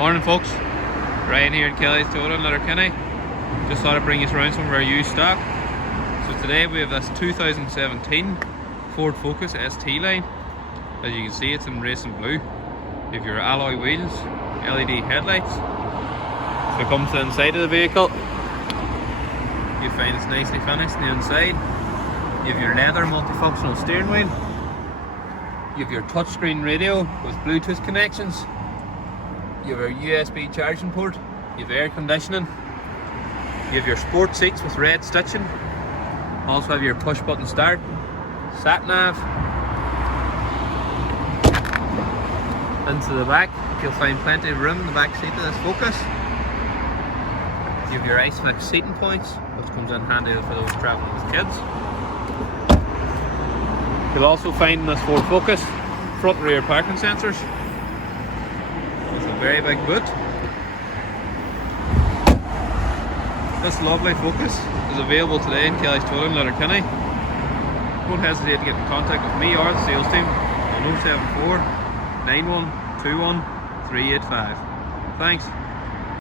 Morning folks, Ryan here at Kelly's Toyota in Letterkenny. Just thought I'd bring you around some of our used stock. So today we have this 2017 Ford Focus ST line. As you can see, it's in racing blue. You have your alloy wheels, LED headlights. So it comes to the inside of the vehicle. You find it's nicely finished on the inside. You have your leather multifunctional steering wheel. You have your touchscreen radio with Bluetooth connections. You have your USB charging port. You have air conditioning. You have your sport seats with red stitching. Also have your push button start, sat nav. Into the back, you'll find plenty of room in the back seat of this Focus. You have your ISOFIX seating points, which comes in handy for those travelling with kids. You'll also find in this Ford Focus front and rear parking sensors. It's a very big boot. This lovely Focus is available today in Kelly's Toyota in Letterkenny. Don't hesitate to get in contact with me or the sales team on 074 9121 385. Thanks.